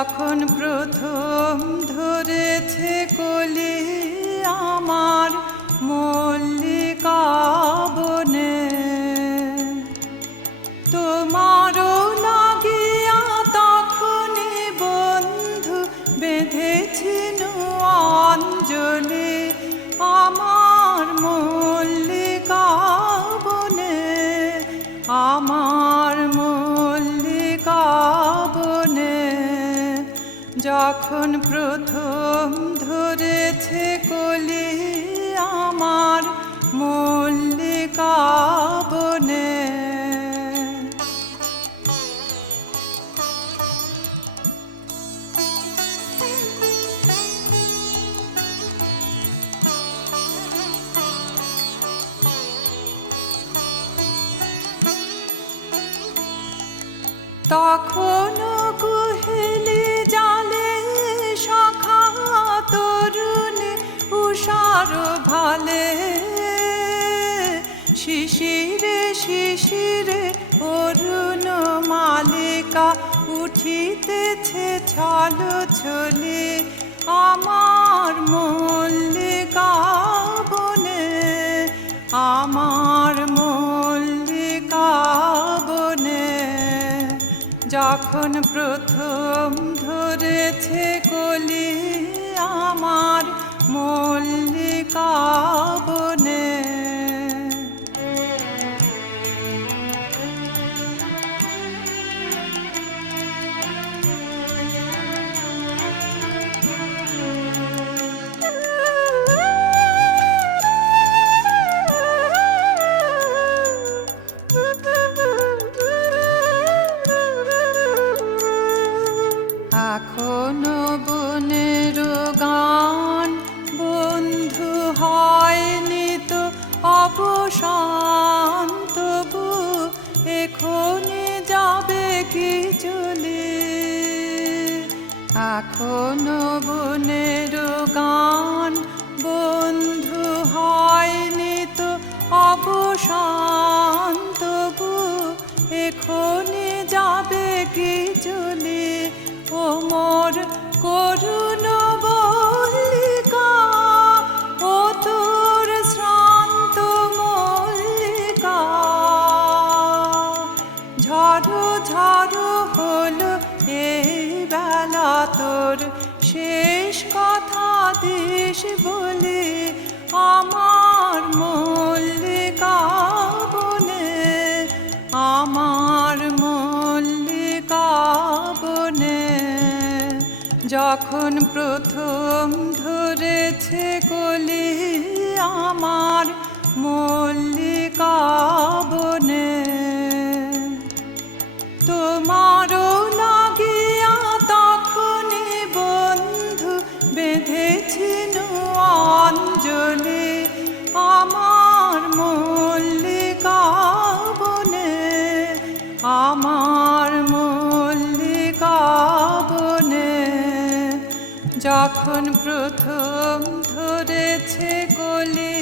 যখন প্রথম ধরেছে কলি আমার মল্লিকা বনে, তোমারও লাগিয়া তখনই বন্ধু বেঁধেছিল অঞ্জলি আমার মল্লিকা বনে, আমার মল্লিকা বনে। যখন প্রথম ধরেছে কলি আমার মল্লিকা বনে। তখনও কুহেলি জালে সখা তরুণী উষার ভালে, শিশিরে শিশিরে অরুণ মালিকা উঠিতেছে ছল ছলে আমার মল্লিকা বনে, আমার মল্লিকা বনে। যখন প্রথম ধরেছে কলি আমার মল্লিকা বনে। এখনো বনের গান বন্ধু হয়নি তো অবসান, তবু এখনই যাবে কি চলে। এখনো বনের গান বন্ধু হয়নি তো অবসান, তবু এখনই যাবে কি চলে। ও মোর করুণ মল্লিকা, ও তোর শ্রান্ত মল্লিকা, ঝড়ো ঝড়ো হলো এই বেলা তোর শেষ কথা দিস বলে আমার মল্লিকা বনে, আমার মল্লিকা বনে। যখন প্রথম ধরেছে কলি আমার মল্লিকা বনে, তোমারও লাগিয়া তখনই বন্ধু বেঁধেছিল অঞ্জলি আমার মল্লিকা বনে, আমার মল্লিকা বনে। যখন প্রথম ধরেছে কলি